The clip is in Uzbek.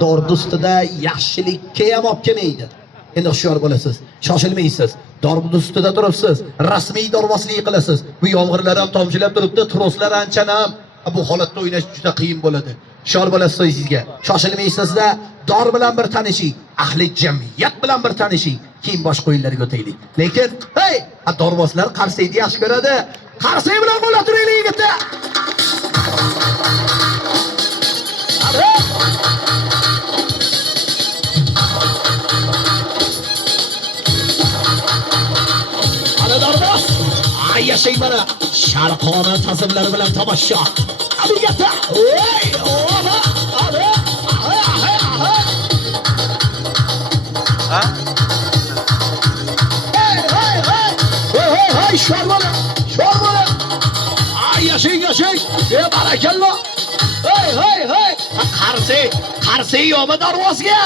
Dorni ustida yaxshilikka ham olib kelmaydi. Endi hushyor bo'lasiz, shoshilmaysiz. Dorni ustida turibsiz, rasmiy dorvoslik qilasiz. Bu yomg'irlar ham tomchilab turibdi, troslar anchana ham. Bu holatda o'ynash juda qiyin bo'ladi. Hushyor bo'lasiz sizga. Shoshilmaysizda dor bilan bir tanishing, ahli jamiyat bilan bir tanishing, keyin boshqa o'yinlarga o'taylik. Lekin, hey, dorvoslar qarsayni yaxshi ko'radi. Qarsay bilan bo'la turaylik yigitlar. Yashang mana sharqona tazimlari bilan tomosha. Albatta. Voy, oha, aha, aha, aha. Ha? Hey, hey, hey. Hey, hey, shorbola, shorbola. Yashang. Barakalloh. Hey, hey, hey. Qarsi yo'ma darvozga.